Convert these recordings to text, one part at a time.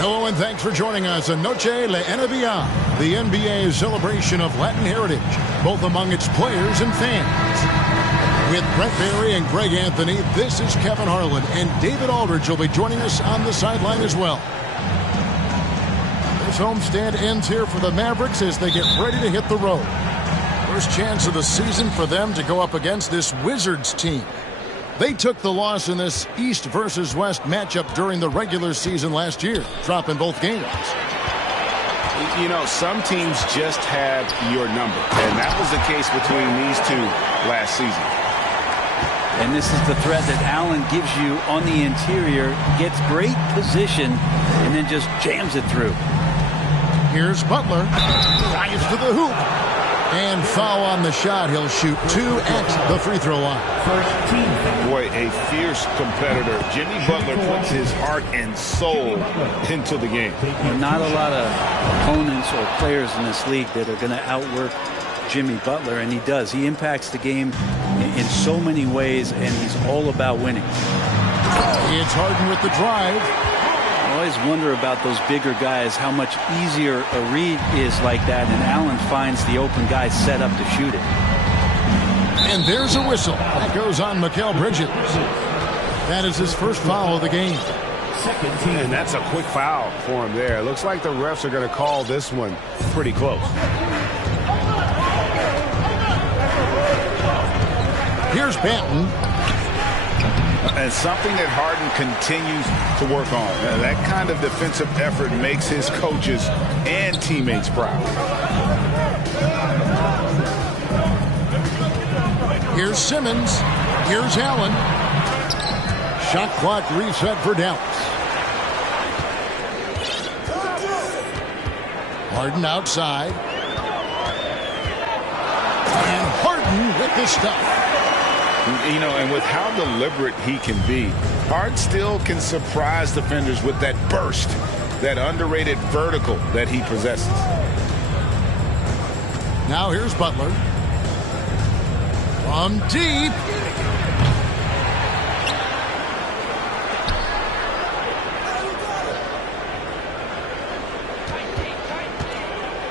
Hello and thanks for joining us on Noche La NBA, the NBA's celebration of Latin heritage, both among its players and fans. With Brent Barry and Greg Anthony, this is Kevin Harlan, and David Aldridge will be joining us on the sideline as well. This homestand ends here for the Mavericks as they get ready to hit the road. First chance of the season for them to go up against this Wizards team. They took the loss in this East versus West matchup during the regular season last year, dropping both games. You know, some teams just have your number, and that was the case between these two last season. And this is the threat that Allen gives you on the interior, gets great position, and then just jams it through. Here's Butler, drives to the hoop, and foul on the shot. He'll shoot 2 at the free throw line. Boy, a fierce competitor. Jimmy Butler puts his heart and soul into the game. Not a lot of opponents or players in this league that are going to outwork Jimmy Butler, and he does. He impacts the game in so many ways, and he's all about winning. It's Harden with the drive. I always wonder about those bigger guys, how much easier a read is like that, and Allen finds the open guy set up to shoot it. And there's a whistle. That goes on Mikal Bridges. That is his first foul of the game. And that's a quick foul for him there. Looks like the refs are going to call this one pretty close. Here's Banton. And something that Harden continues to work on. That kind of defensive effort makes his coaches and teammates proud. Here's Simmons. Here's Allen. Shot clock reset for Dallas. Harden outside. And Harden with the stuff. You know, and with how deliberate he can be, Harden still can surprise defenders with that burst, that underrated vertical that he possesses. Now here's Butler. From deep.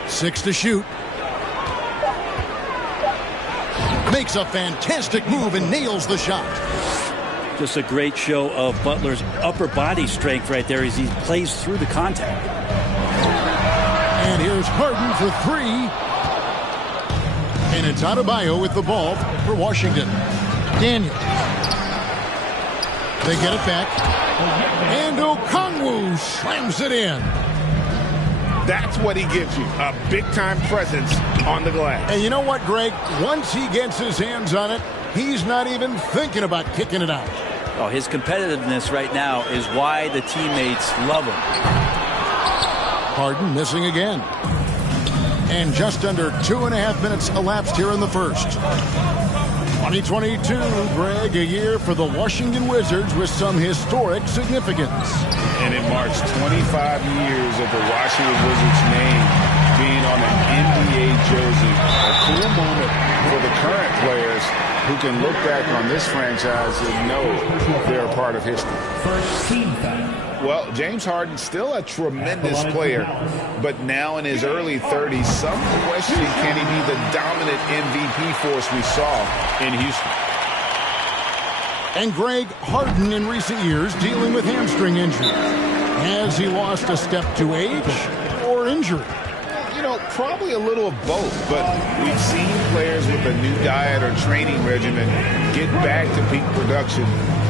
Six to shoot. Makes a fantastic move and nails the shot. Just a great show of Butler's upper body strength right there as he plays through the contact. And here's Harden for 3. And it's Adebayo with the ball for Washington. Daniel. They get it back. And Okongwu slams it in. That's what he gives you, a big-time presence on the glass. And you know what, Greg? Once he gets his hands on it, he's not even thinking about kicking it out. Oh, his competitiveness right now is why the teammates love him. Harden missing again. And just under 2.5 minutes elapsed here in the first. 2022, Greg, a year for the Washington Wizards with some historic significance. And it marks 25 years of the Washington Wizards name being on an NBA jersey. A cool moment for the current players who can look back on this franchise and know they're a part of history. Well, James Harden, still a tremendous player, but now in his early 30s, some question, can he be the dominant MVP force we saw in Houston? And Greg, Harden in recent years dealing with hamstring injury. Has he lost a step to age or injury? You know, probably a little of both, but we've seen players with a new diet or training regimen get back to peak production.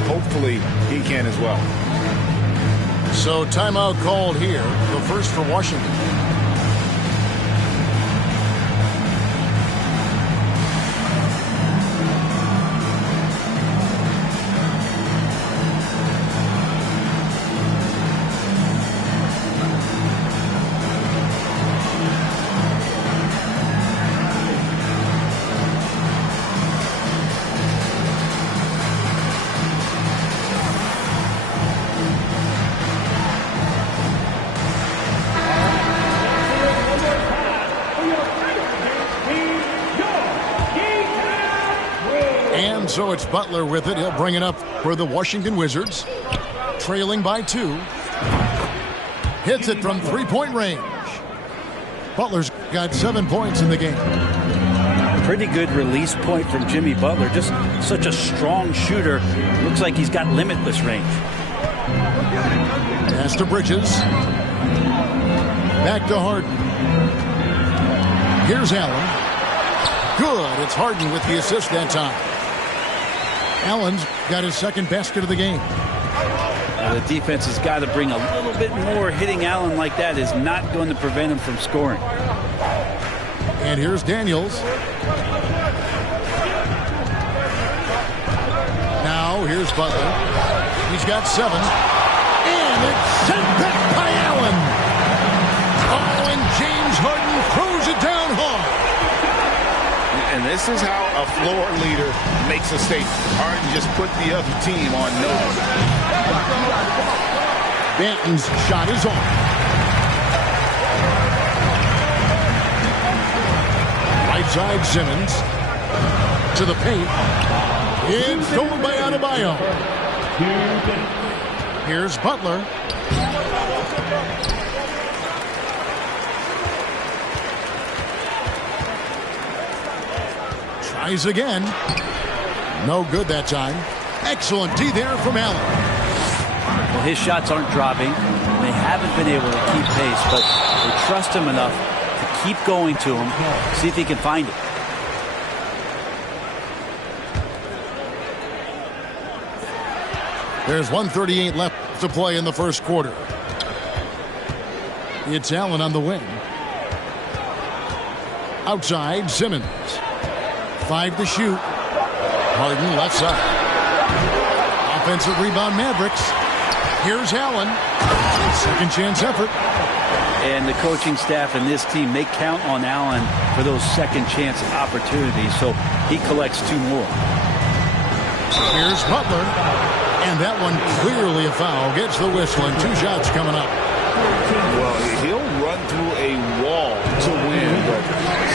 Hopefully, he can as well. So timeout called here, the first for Washington. So it's Butler with it. He'll bring it up for the Washington Wizards, trailing by 2. Hits it from three-point range. Butler's got 7 points in the game. Pretty good release point from Jimmy Butler. Just such a strong shooter. Looks like he's got limitless range. Pass to Bridges. Back to Harden. Here's Allen. Good. It's Harden with the assist that time. Allen's got his second basket of the game. The defense has got to bring a little bit more. Hitting Allen like that is not going to prevent him from scoring. And here's Daniels. Now here's Butler. He's got 7. And it's sent back by Allen. Oh, and James Harden throws it down hard. And this is how a floor leader makes a statement. Harden just put the other team on notice. Banton's shot is on. Right side Simmons to the paint. It's stolen by Adebayo. Here's Butler. Tries again. No good that time. Excellent D there from Allen. Well, his shots aren't dropping. They haven't been able to keep pace, but they trust him enough to keep going to him, see if he can find it. There's 1:38 left to play in the first quarter. It's Allen on the wing. Outside, Simmons. 5 to shoot. Harden left side. Offensive rebound, Mavericks. Here's Allen. Second chance effort. And the coaching staff and this team, they count on Allen for those second chance opportunities, so he collects 2 more. Here's Butler. And that one clearly a foul. Gets the whistle and 2 shots coming up. Well, he'll run through a wall to win, but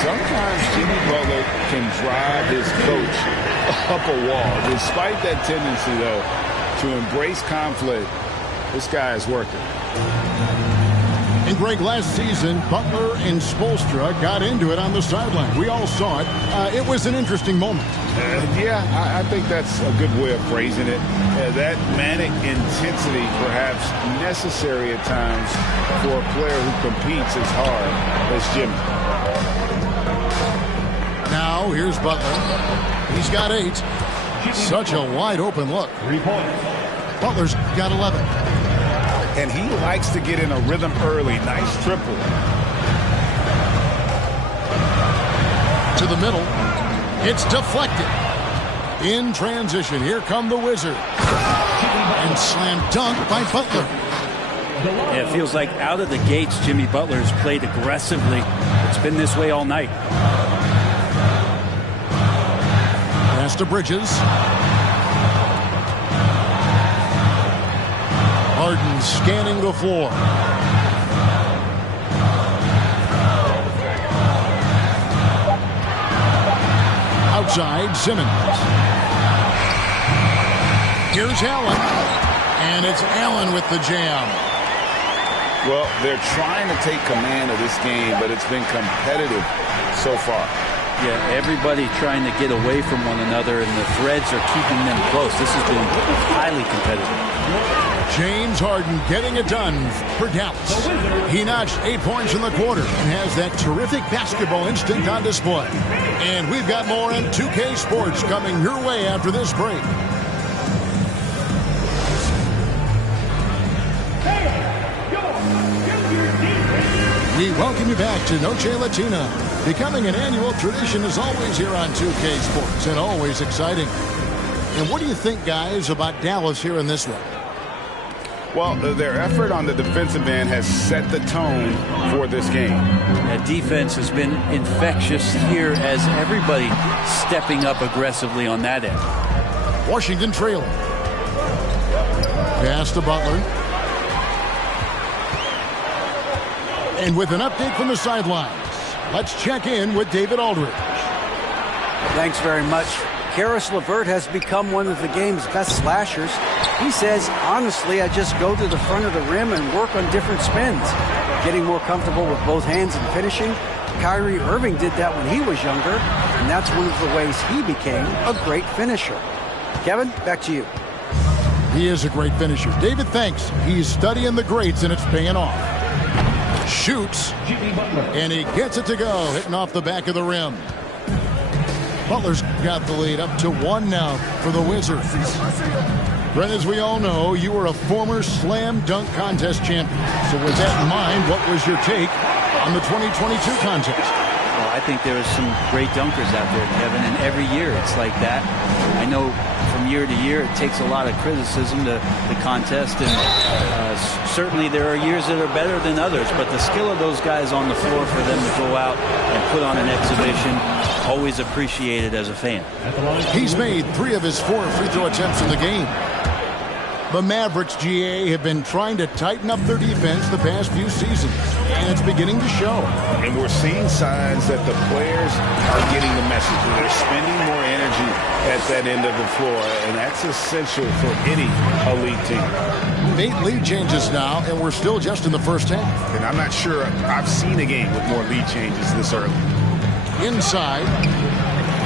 sometimes Jimmy Butler can drive his coach up a wall. Despite that tendency, though, to embrace conflict, this guy is working. And Greg, last season, Butler and Spoelstra got into it on the sideline. We all saw it. It was an interesting moment. Yeah, I think that's a good way of phrasing it. That manic intensity, perhaps necessary at times for a player who competes as hard as Jimmy. Now, here's Butler. He's got 8. Such a wide open look. 3 points. Butler's got 11. And he likes to get in a rhythm early. Nice triple. To the middle. It's deflected. In transition, here come the Wizards. And slam dunk by Butler. Yeah, it feels like out of the gates, Jimmy Butler has played aggressively. It's been this way all night. Pass to Bridges. Harden scanning the floor. Outside, Simmons. Here's Allen. And it's Allen with the jam. Well, they're trying to take command of this game, but it's been competitive so far. Yeah, everybody trying to get away from one another, and the threads are keeping them close. This has been highly competitive. James Harden getting it done for Dallas. He notched 8 points in the quarter and has that terrific basketball instinct on display. And we've got more on 2K Sports coming your way after this break. We welcome you back to Noche Latina. Becoming an annual tradition is always here on 2K Sports and always exciting. And what do you think, guys, about Dallas here in this one? Well, their effort on the defensive end has set the tone for this game. That defense has been infectious here as everybody stepping up aggressively on that end. Washington trailing. Pass to Butler. And with an update from the sidelines, let's check in with David Aldridge. Thanks very much. Karis LeVert has become one of the game's best slashers. He says, honestly, I just go to the front of the rim and work on different spins, getting more comfortable with both hands and finishing. Kyrie Irving did that when he was younger, and that's one of the ways he became a great finisher. Kevin, back to you. He is a great finisher. David, thanks. He's studying the greats, and it's paying off. Shoots, and he gets it to go, hitting off the back of the rim. Butler's got the lead up to 1 now for the Wizards. Brent, as we all know, you were a former slam dunk contest champion. So with that in mind, what was your take on the 2022 contest? Well, I think there are some great dunkers out there, Kevin, and every year it's like that. I know from year to year it takes a lot of criticism to the contest, and certainly there are years that are better than others, but the skill of those guys on the floor for them to go out and put on an exhibition, always appreciated as a fan. He's made 3 of his 4 free throw attempts in the game. The Mavericks, GA, have been trying to tighten up their defense the past few seasons, and it's beginning to show. And we're seeing signs that the players are getting the message. They're spending more energy at that end of the floor, and that's essential for any elite team. 8 lead changes now, and we're still just in the first half. And I'm not sure I've seen a game with more lead changes this early. Inside,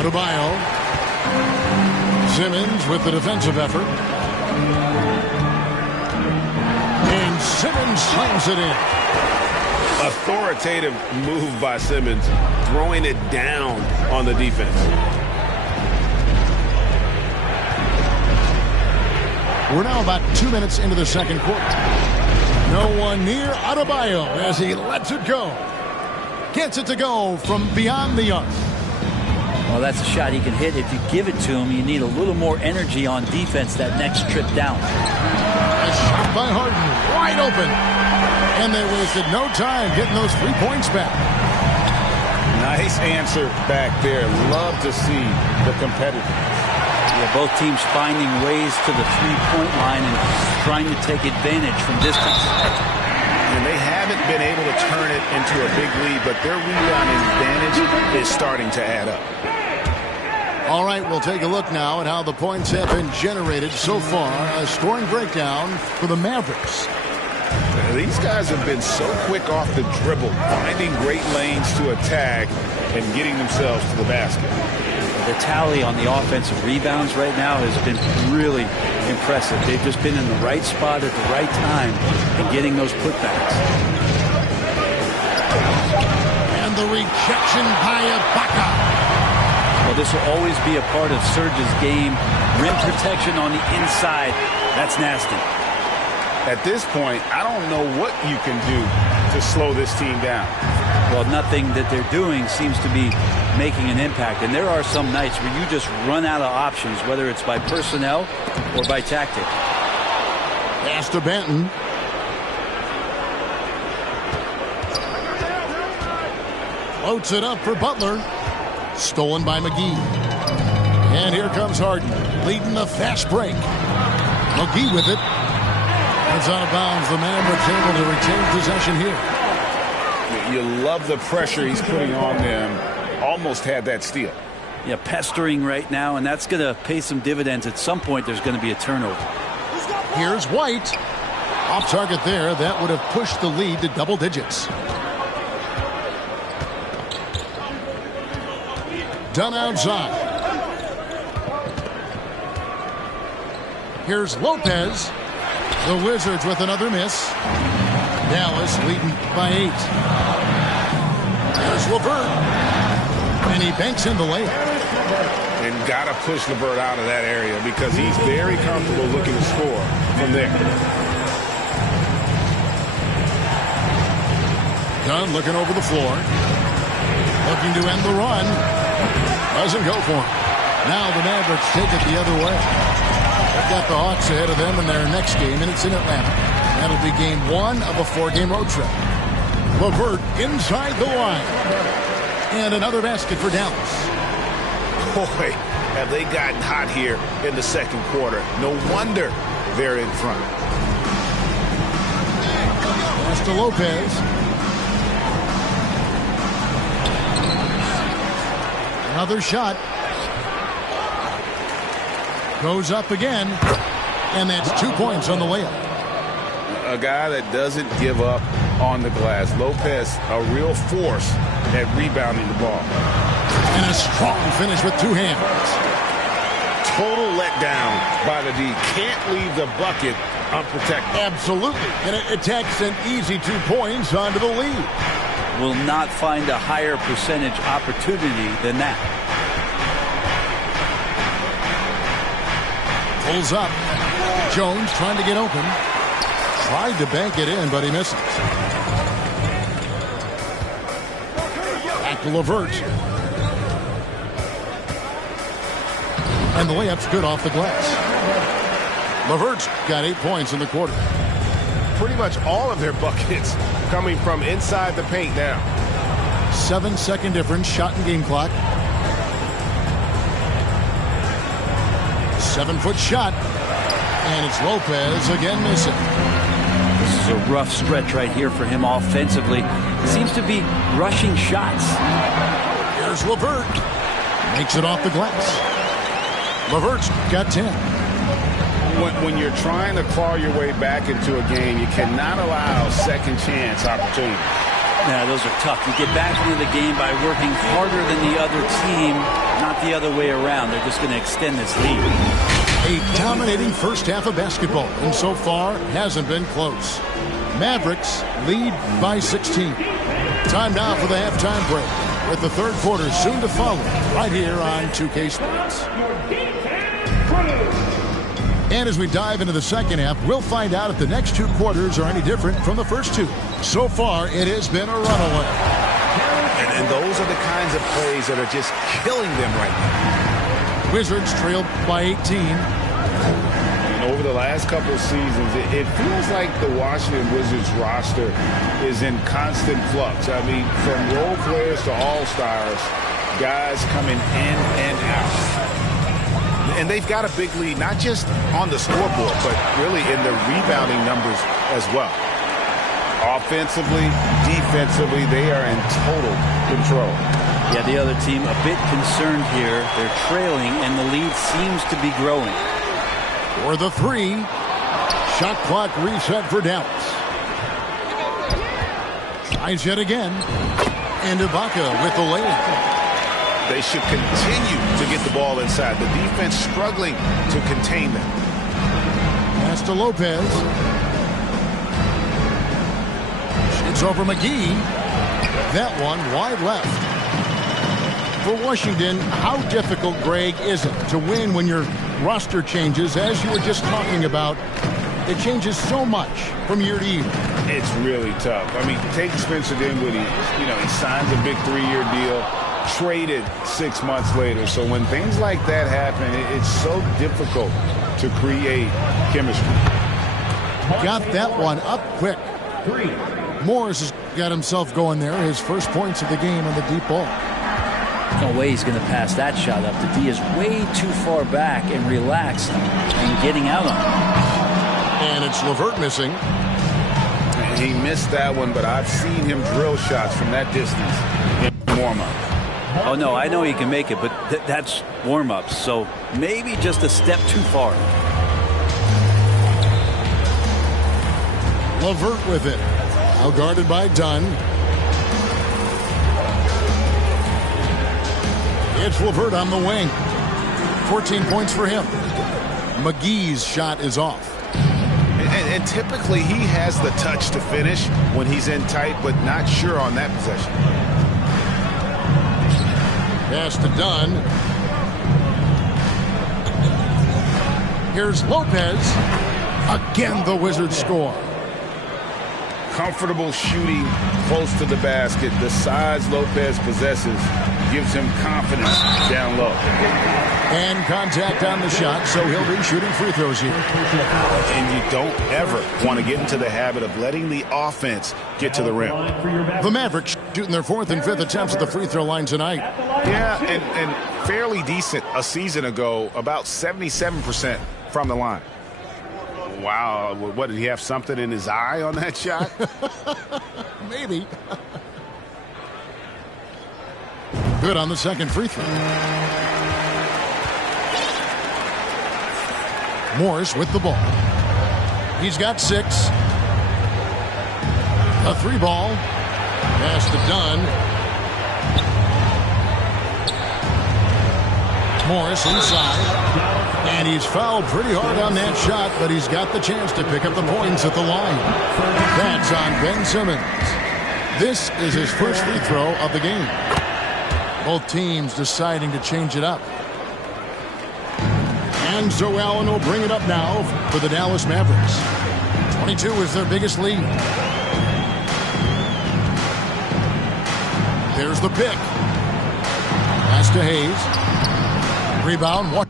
Adebayo. Simmons with the defensive effort. And Simmons slams it in. Authoritative move by Simmons, throwing it down on the defense. We're now about 2 minutes into the second quarter. No one near Adebayo as he lets it go. Gets it to go from beyond the arc. Well, that's a shot he can hit. If you give it to him, you need a little more energy on defense that next trip down. A shot by Harden, wide open. And they wasted no time getting those 3 points back. Nice answer back there. Love to see the competitive. Yeah, both teams finding ways to the three-point line and trying to take advantage from distance. And they haven't been able to turn it into a big lead, but their rebounding advantage is starting to add up. All right, we'll take a look now at how the points have been generated so far. A scoring breakdown for the Mavericks. These guys have been so quick off the dribble, finding great lanes to attack and getting themselves to the basket. The tally on the offensive rebounds right now has been really impressive. They've just been in the right spot at the right time and getting those putbacks. And the rejection by Ibaka. Well, this will always be a part of Serge's game. Rim protection on the inside. That's nasty. At this point, I don't know what you can do to slow this team down. Well, nothing that they're doing seems to be making an impact. And there are some nights where you just run out of options, whether it's by personnel or by tactic. Pass to Benton. Floats it up for Butler. Stolen by McGee. And here comes Harden, leading the fast break. McGee with it. It's out of bounds. The Mavericks able to retain possession here. You love the pressure he's putting on them. Almost had that steal. Yeah, pestering right now, and that's going to pay some dividends. At some point, there's going to be a turnover. Here's White. Off target there. That would have pushed the lead to double digits. Done outside. Here's Lopez. The Wizards with another miss. Dallas leading by 8. There's LeVert. And he banks in the layup. And got to push LeVert out of that area because he's very comfortable looking to score from there. Dunn looking over the floor. Looking to end the run. Doesn't go for him. Now the Mavericks take it the other way. They've got the Hawks ahead of them in their next game, and it's in Atlanta. That'll be game 1 of a 4-game road trip. LeVert inside the line. And another basket for Dallas. Boy, have they gotten hot here in the second quarter. No wonder they're in front. Pass to Lopez. Another shot. Goes up again. And that's 2 points on the layup. A guy that doesn't give up on the glass. Lopez, a real force at rebounding the ball. And a strong finish with 2 hands. Total letdown by the D. Can't leave the bucket unprotected. Absolutely. And it takes an easy 2 points onto the lead. Will not find a higher percentage opportunity than that. Pulls up. Jones trying to get open. Tried to bank it in, but he misses. Back to LeVert. And the layup's good off the glass. LeVert's got 8 points in the quarter. Pretty much all of their buckets coming from inside the paint now. 7-second difference, shot and game clock. 7-foot shot. And it's Lopez again missing. This is a rough stretch right here for him offensively. Seems to be rushing shots. Here's LeVert. Makes it off the glass. LeVert's got 10. When you're trying to claw your way back into a game, you cannot allow second chance opportunities. Yeah, those are tough. You get back into the game by working harder than the other team, not the other way around. They're just going to extend this lead. A dominating first half of basketball, and so far hasn't been close. Mavericks lead by 16. Time now for the halftime break, with the third quarter soon to follow, right here on 2K Sports. And as we dive into the second half, we'll find out if the next 2 quarters are any different from the first 2. So far, it has been a runaway. And those are the kinds of plays that are just killing them right now. Wizards trailed by 18. And over the last couple of seasons, it feels like the Washington Wizards roster is in constant flux. I mean, from role players to all-stars, guys coming in and out. And they've got a big lead, not just on the scoreboard, but really in the rebounding numbers as well. Offensively, defensively, they are in total control. Yeah, the other team a bit concerned here. They're trailing, and the lead seems to be growing. For the 3, shot clock reset for Dallas. Tries yet again. And Ibaka with the layup. They should continue to get the ball inside. The defense struggling to contain them. Pass to Lopez. Shoots over McGee. That one wide left. For Washington, how difficult, Greg, is it to win when your roster changes, as you were just talking about? It changes so much from year to year. It's really tough. I mean, take Spencer Dinwiddie. He signs a big 3-year deal. Traded 6 months later. So when things like that happen, it's so difficult to create chemistry. Got that one up quick. Morris has got himself going there. His first points of the game on the deep ball. No way he's going to pass that shot up. The D is way too far back and relaxed and getting out on it. And it's LeVert missing. And he missed that one, but I've seen him drill shots from that distance in warm-up. Oh, no, I know he can make it, but that's warm-ups, so maybe just a step too far. LeVert with it. Now guarded by Dunn. It's LeVert on the wing. 14 points for him. McGee's shot is off. And typically he has the touch to finish when he's in tight, but not sure on that possession. Pass to Dunn. Here's Lopez. Again, the Wizards score. Comfortable shooting close to the basket. The size Lopez possesses gives him confidence down low. And contact on the shot, so he'll be shooting free throws here. And you don't ever want to get into the habit of letting the offense get to the rim. The Mavericks shooting their 4th and 5th attempts at the free throw line tonight. Yeah, and fairly decent a season ago, about 77% from the line. Wow, what, did he have something in his eye on that shot? Maybe. Good on the second free throw. Morris with the ball. He's got 6. A 3 ball. Pass to Dunn. Morris inside. And he's fouled pretty hard on that shot, but he's got the chance to pick up the points at the line. That's on Ben Simmons. This is his first free throw of the game. Both teams deciding to change it up. And so Allen will bring it up now for the Dallas Mavericks. 22 is their biggest lead. There's the pick. Pass to Hayes. Rebound, Washington.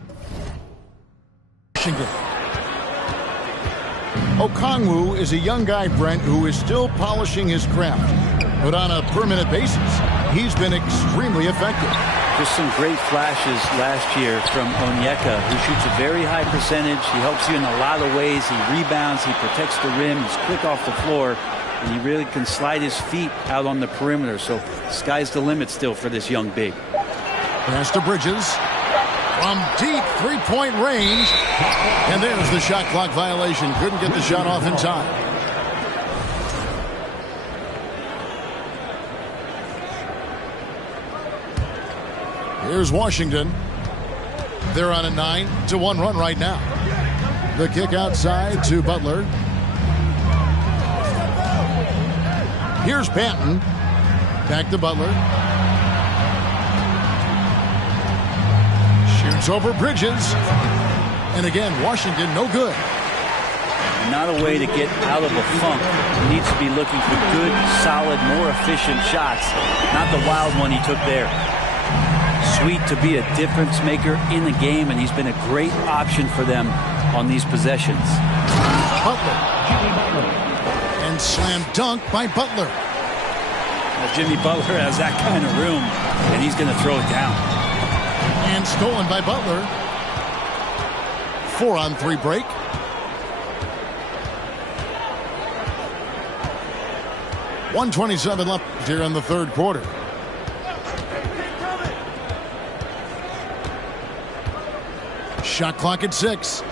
Okongwu is a young guy, Brent, who is still polishing his craft. But on a per-minute basis, he's been extremely effective. Just some great flashes last year from Onyeka, who shoots a very high percentage. He helps you in a lot of ways. He rebounds, he protects the rim, he's quick off the floor, and he really can slide his feet out on the perimeter. So sky's the limit still for this young big. Pass to Bridges. From deep three-point range. And there's the shot clock violation. Couldn't get the shot off in time. Here's Washington. They're on a 9-1 run right now. The kick outside to Butler. Here's Banton. Back to Butler. Shoots over Bridges. And again, Washington no good. Not a way to get out of a funk. He needs to be looking for good, solid, more efficient shots. Not the wild one he took there. Sweet to be a difference maker in the game, and he's been a great option for them on these possessions. Butler. And slam dunk by Butler. Now, Jimmy Butler has that kind of room, and he's going to throw it down. And stolen by Butler. 4-on-3 break. .127 left here in the third quarter. Shot clock at 6.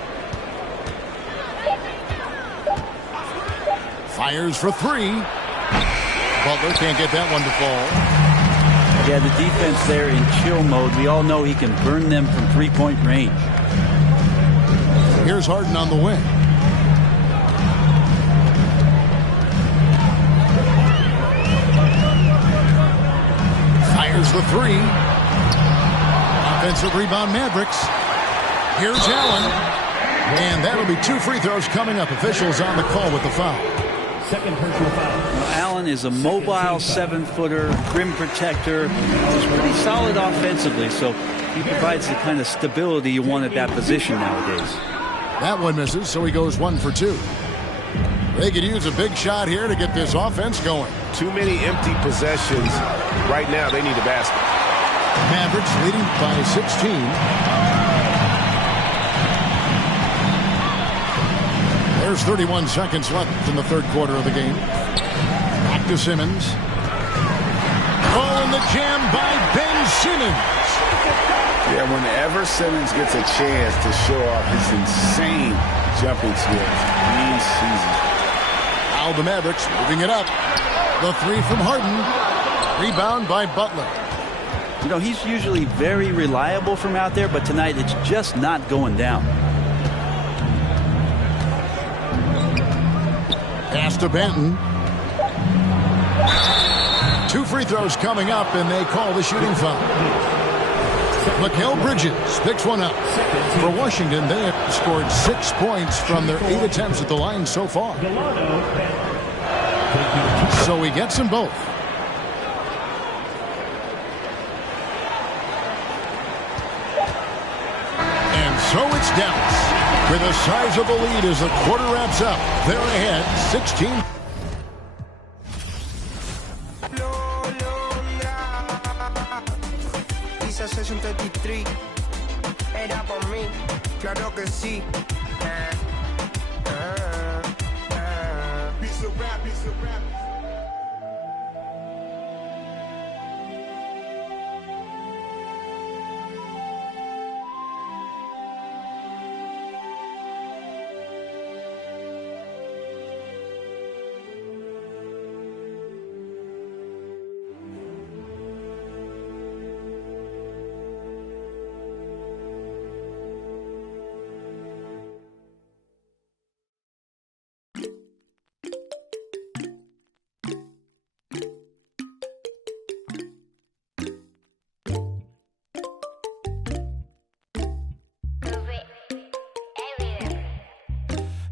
Fires for 3. Butler can't get that one to fall. Yeah, the defense there in chill mode. We all know he can burn them from three-point range. Here's Harden on the wing. Fires the 3. Offensive rebound, Mavericks. Here's Allen. And that'll be 2 free throws coming up. Officials on the call with the foul. Second personal foul. Allen is a mobile 7-footer, rim protector. He's pretty solid offensively, so he provides the kind of stability you want at that position nowadays. That one misses, so he goes 1 for 2. They could use a big shot here to get this offense going. Too many empty possessions. Right now, they need a basket. Mavericks leading by 16. There's 31 seconds left in the third quarter of the game. Back to Simmons. Oh, and the jam by Ben Simmons. Yeah, whenever Simmons gets a chance to show off his insane jumping skills, mean season. Now the Mavericks moving it up. The 3 from Harden. Rebound by Butler. You know, he's usually very reliable from out there, but tonight it's just not going down. Pass to Banton. 2 free throws coming up, and they call the shooting foul. Mikal Bridges picks one up. For Washington, they have scored 6 points from their 8 attempts at the line so far. So he gets them both. And so it's Dallas with a sizable lead as the quarter wraps up. They're ahead 16. Session 33 era por mí, claro que sí. Piece of rap, piece of rap.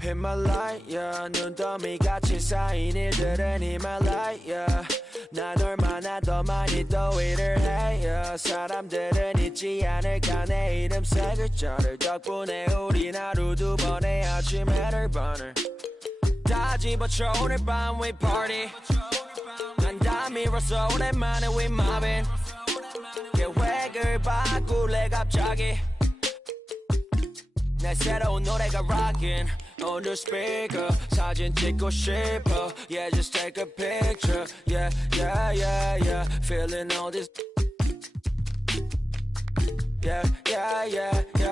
in my light, yeah. 눈더미같이 쌓인 일들은 in my light, yeah. 난 얼마나 더 많이 더 일을 해, yeah. 사람들은 잊지 않을까 내 이름 세 글자를 덕분에 우린 하루 두 번의 아침 해를 번을 다 집어쳐 오늘 밤 we party 난 다 밀었어 오랜만에 we mobbing 계획을 바꿀래 갑자기 내 새로운 노래가 rockin' on the speaker 사진 찍고 싶어 yeah just take a picture yeah yeah yeah yeah feeling all this yeah yeah yeah yeah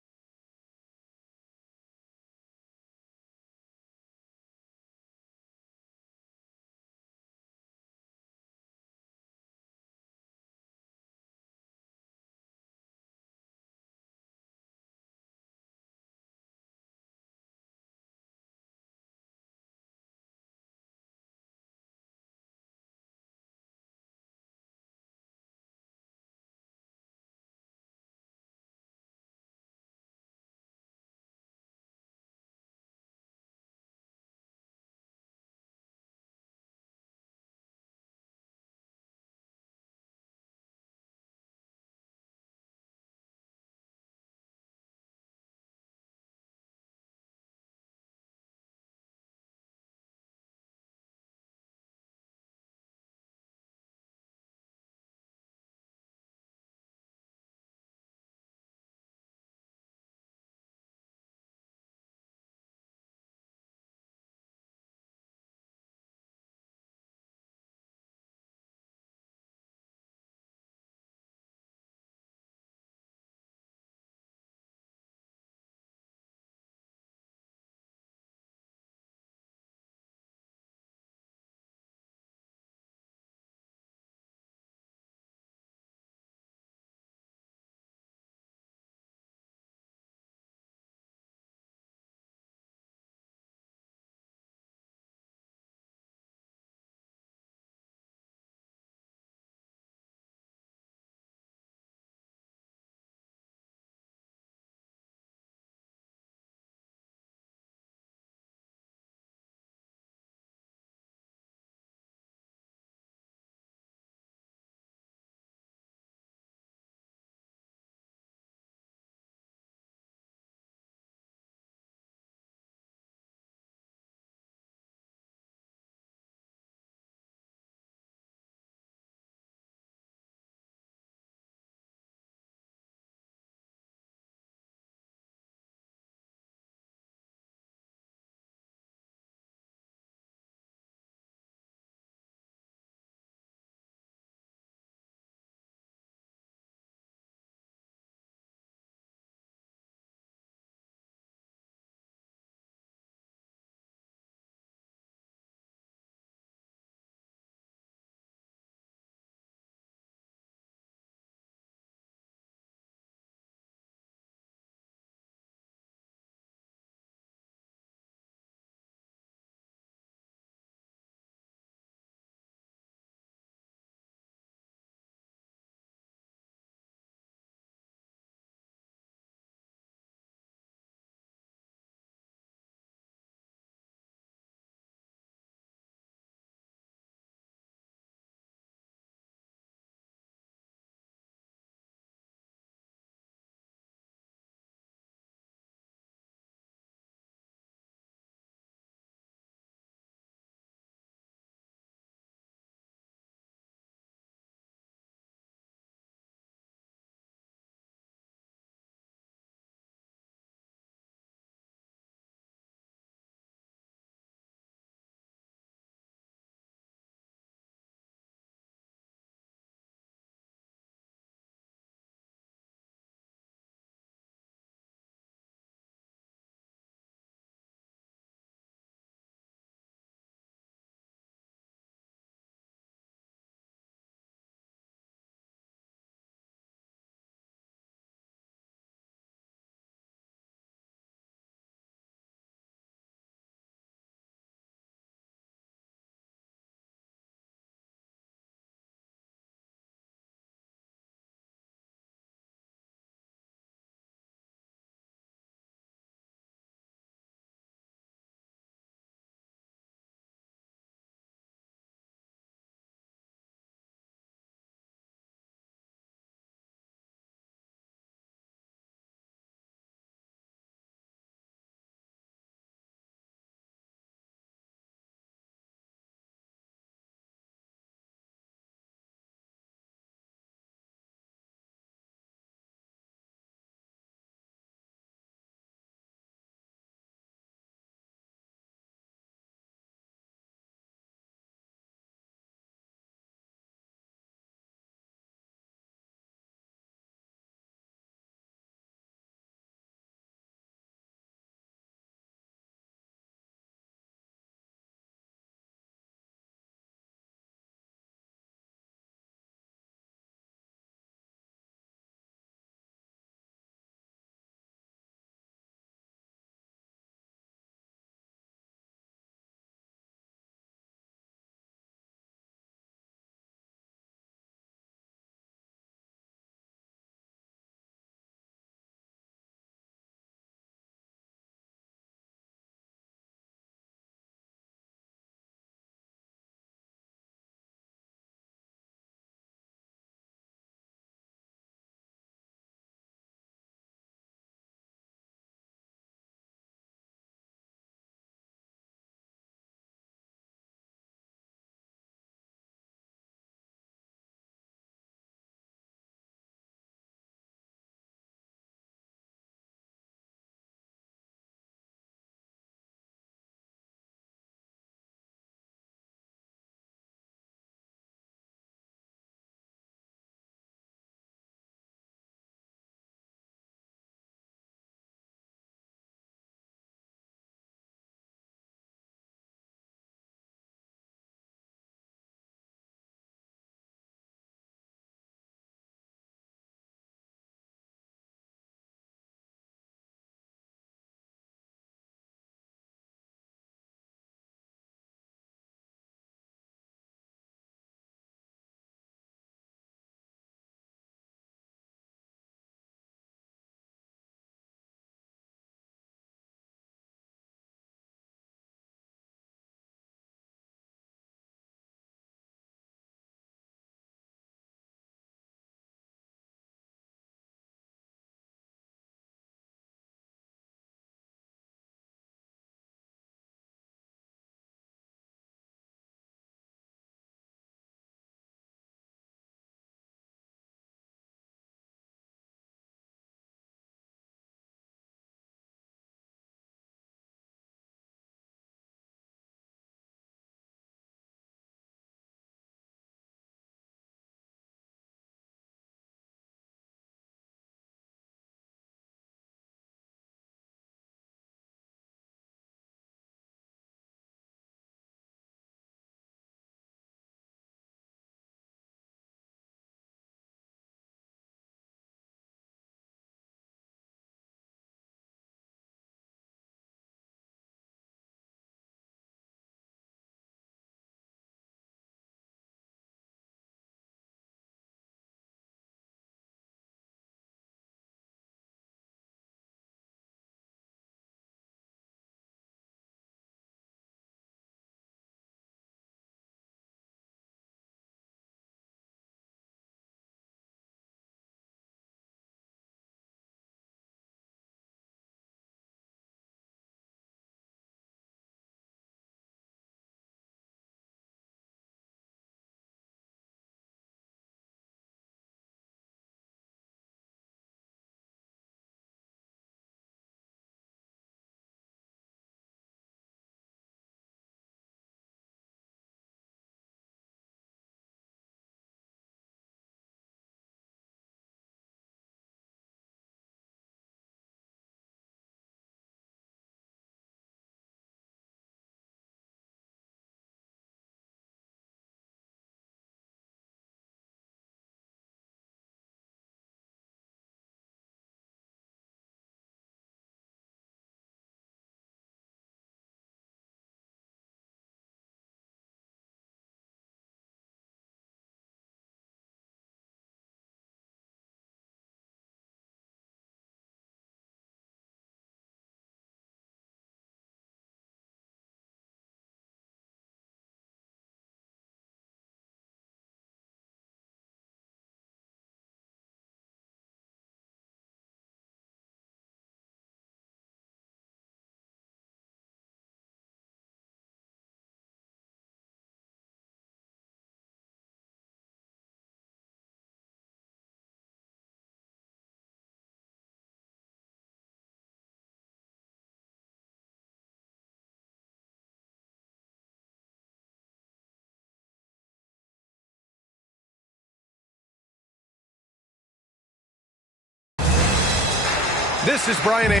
This is Brian A.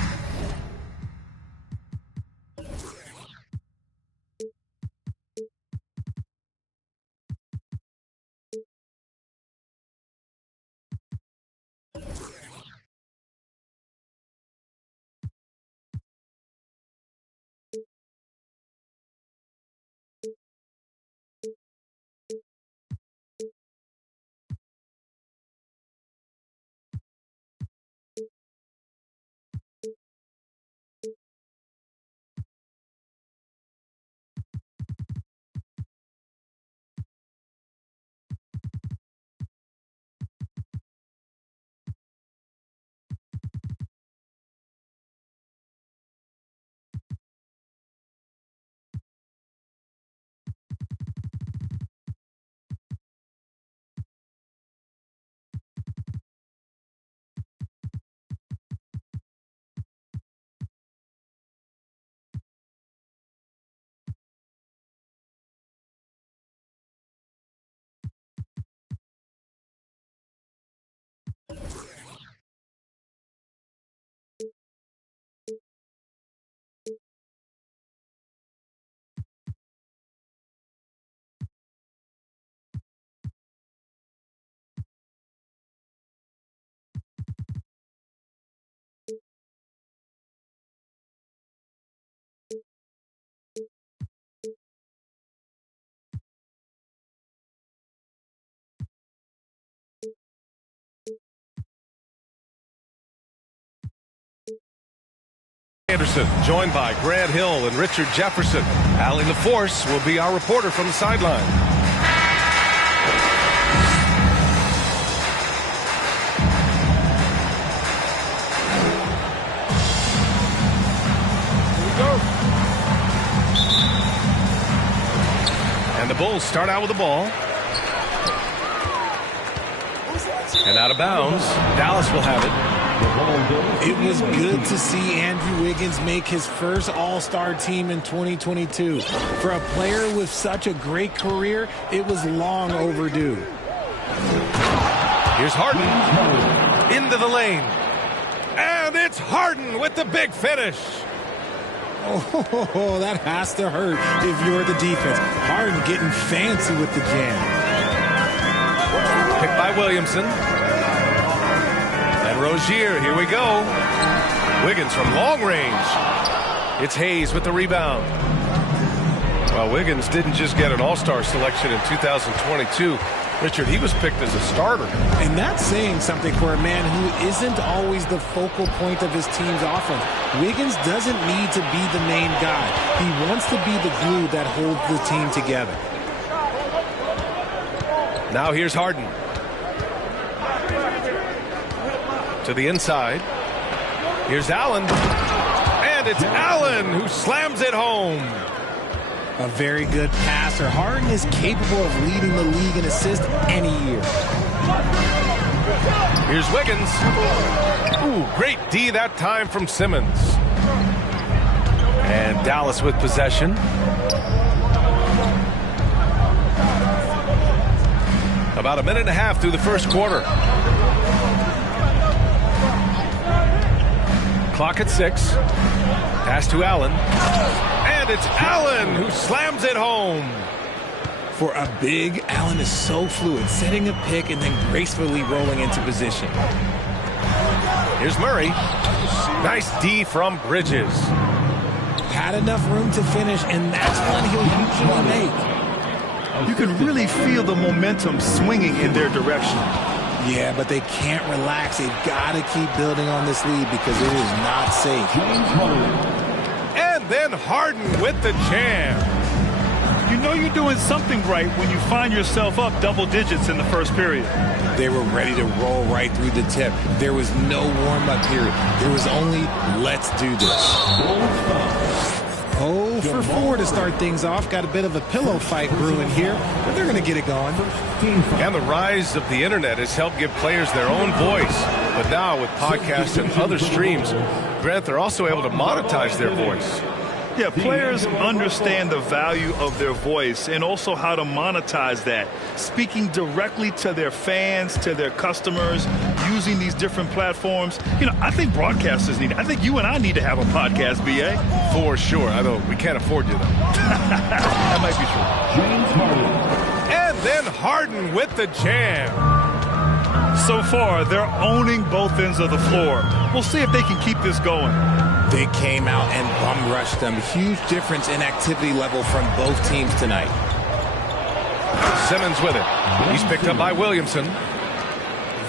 Anderson, joined by Grant Hill and Richard Jefferson. Allie LaForce will be our reporter from the sideline. Here we go. And the Bulls start out with the ball. And out of bounds, Dallas will have it. It was good to see Andrew Wiggins make his first All-Star team in 2022. For a player with such a great career, it was long overdue. Here's Harden into the lane. And it's Harden with the big finish. Oh, that has to hurt if you're the defense. Harden getting fancy with the jam. Picked by Williamson. And Rozier, here we go. Wiggins from long range. It's Hayes with the rebound. Well, Wiggins didn't just get an All-Star selection in 2022. Richard, he was picked as a starter. And that's saying something for a man who isn't always the focal point of his team's offense. Wiggins doesn't need to be the main guy. He wants to be the glue that holds the team together. Now here's Harden. To the inside. Here's Allen. And it's Allen who slams it home. A very good passer. Harden is capable of leading the league in assists any year. Here's Wiggins. Ooh, great D that time from Simmons. And Dallas with possession. About a minute and a half through the first quarter. Clock at 6. Pass to Allen. And it's Allen who slams it home. For a big, Allen is so fluid, setting a pick and then gracefully rolling into position. Here's Murray. Nice D from Bridges. Had enough room to finish, and that's one he'll usually make. You can really feel the momentum swinging in their direction. Yeah, but they can't relax. They've got to keep building on this lead because it is not safe. And then Harden with the jam. You know you're doing something right when you find yourself up double digits in the first period. They were ready to roll right through the tip. There was no warm-up period. There was only, let's do this. 0 for 4 to start things off. Got a bit of a pillow fight brewing here, but they're going to get it going. And the rise of the internet has helped give players their own voice. But now with podcasts and other streams, Grant, they're also able to monetize their voice. Yeah, players understand the value of their voice and also how to monetize that. Speaking directly to their fans, to their customers, using these different platforms. You know, I think broadcasters need it. I think you and I need to have a podcast, B.A. For sure. I know we can't afford you, though. That might be true. James Harden. And then Harden with the jam. So far, they're owning both ends of the floor. We'll see if they can keep this going. They came out and bum rushed them. Huge difference in activity level from both teams tonight. Simmons with it. He's picked up by Williamson.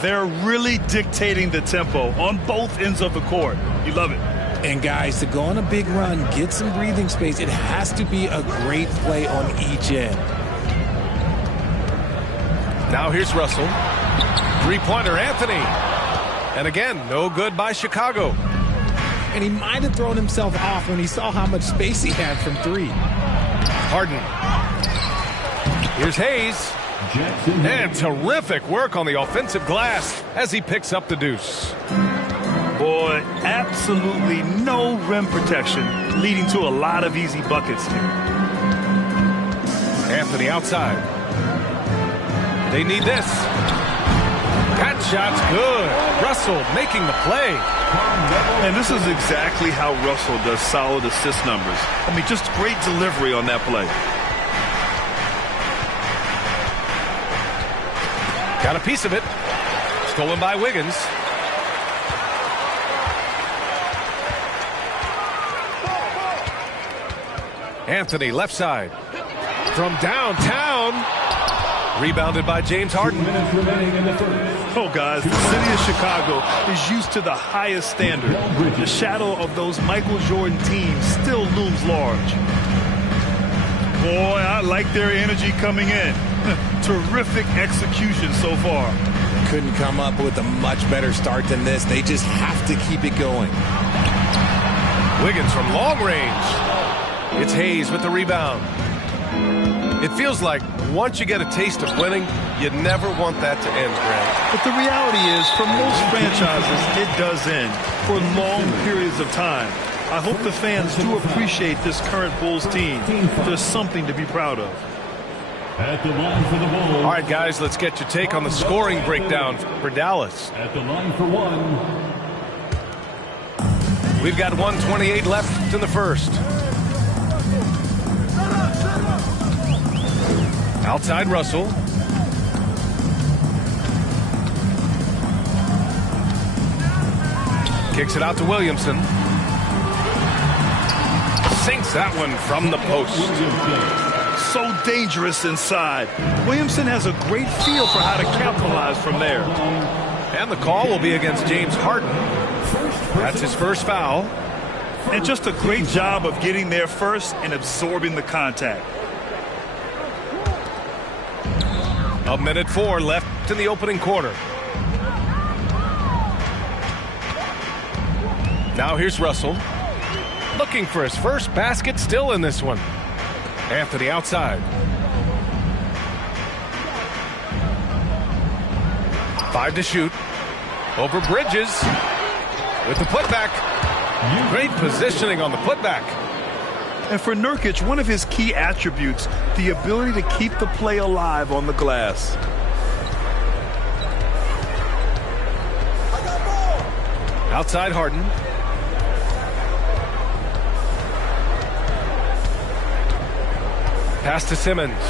They're really dictating the tempo on both ends of the court. You love it. And guys, to go on a big run, get some breathing space, it has to be a great play on each end. Now here's Russell. Three-pointer, Anthony. And again, no good by Chicago. And he might have thrown himself off when he saw how much space he had from three. Harden. Here's Hayes. And terrific work on the offensive glass as he picks up the deuce. Boy, absolutely no rim protection, leading to a lot of easy buckets here. Anthony outside. They need this. That shot's good. Russell making the play. And this is exactly how Russell does solid assist numbers. I mean, just great delivery on that play. Got a piece of it. Stolen by Wiggins. Anthony left side. From downtown. Rebounded by James Harden. Oh, guys, the city of Chicago is used to the highest standard. The shadow of those Michael Jordan teams still looms large. Boy, I like their energy coming in. Terrific execution so far. Couldn't come up with a much better start than this. They just have to keep it going. Wiggins from long range. It's Hayes with the rebound. It feels like once you get a taste of winning, you never want that to end, Grant. But the reality is, for most franchises, it does end for long periods of time. I hope the fans do appreciate this current Bulls team. There's something to be proud of. At the line for the Bulls. All right, guys, let's get your take on the scoring breakdown for Dallas. At the line for one. We've got 1:28 left in the first. Outside Russell. Kicks it out to Williamson. Sinks that one from the post. So dangerous inside. Williamson has a great feel for how to capitalize from there. And the call will be against James Harden. That's his first foul. And just a great job of getting there first and absorbing the contact. 1:04 left in the opening quarter. Now here's Russell. Looking for his first basket still in this one. Anthony outside. 5 to shoot. Over Bridges. With the putback. Great positioning on the putback. And for Nurkic, one of his key attributes, the ability to keep the play alive on the glass. Outside Harden. Pass to Simmons.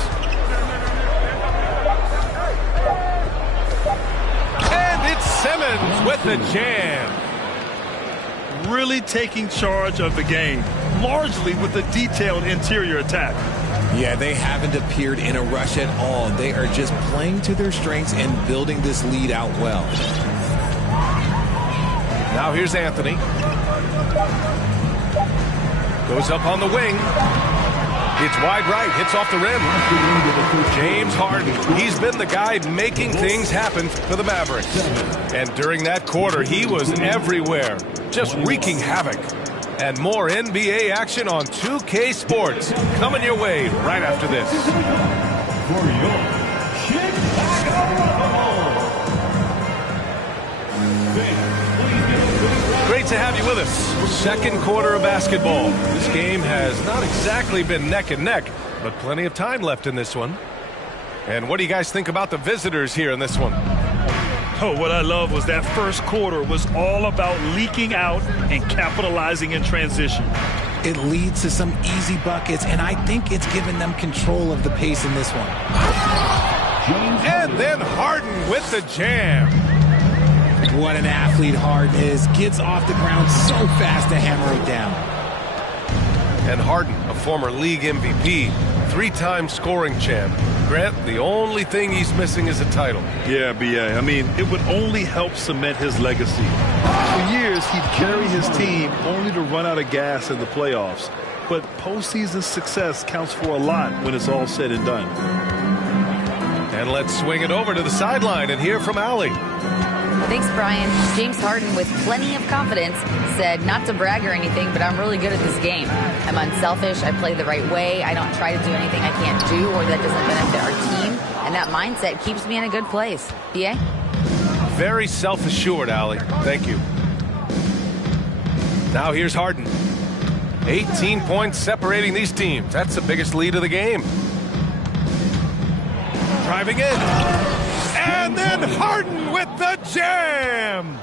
And it's Simmons with the jam. Really taking charge of the game, largely with a detailed interior attack. Yeah, they haven't appeared in a rush at all. They are just playing to their strengths and building this lead out well. Now here's Anthony. Goes up on the wing. It's wide right, hits off the rim. James Harden, he's been the guy making things happen for the Mavericks. And during that quarter, he was everywhere, just wreaking havoc. And more NBA action on 2K Sports coming your way right after this. For your Great to have you with us. Second quarter of basketball. This game has not exactly been neck and neck, but plenty of time left in this one. And what do you guys think about the visitors here in this one? Oh, what I love was that first quarter was all about leaking out and capitalizing in transition. It leads to some easy buckets, and I think it's given them control of the pace in this one. And then Harden with the jam. What an athlete Harden is. Gets off the ground so fast to hammer it down. And Harden, a former league MVP, 3-time scoring champ. Grant, the only thing he's missing is a title. Yeah, B.A. I mean, it would only help cement his legacy. For years, he'd carry his team only to run out of gas in the playoffs. But postseason success counts for a lot when it's all said and done. And let's swing it over to the sideline and hear from Allie. Thanks, Brian. James Harden, with plenty of confidence, said not to brag or anything, but I'm really good at this game. I'm unselfish. I play the right way. I don't try to do anything I can't do or that doesn't benefit our team. And that mindset keeps me in a good place. B.A.? Very self-assured, Allie. Thank you. Now here's Harden. 18 points separating these teams. That's the biggest lead of the game. Driving in. And then Harden with the jam.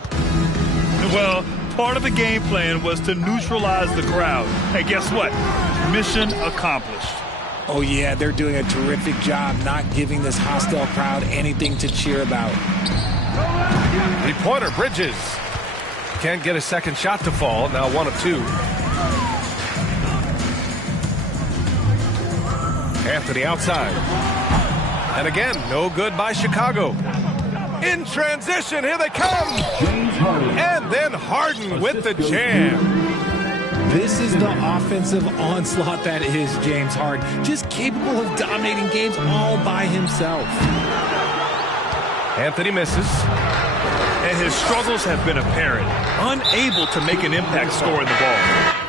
Well, part of the game plan was to neutralize the crowd. And guess what? Mission accomplished. Oh, yeah, they're doing a terrific job not giving this hostile crowd anything to cheer about. Three-pointer, Bridges. Can't get a second shot to fall. Now 1 of 2. Anthony outside. And again, no good by Chicago. In transition, here they come. And then Harden with the jam. This is the offensive onslaught that is James Harden. Just capable of dominating games all by himself. Anthony misses. And his struggles have been apparent. Unable to make an impact scoring the ball.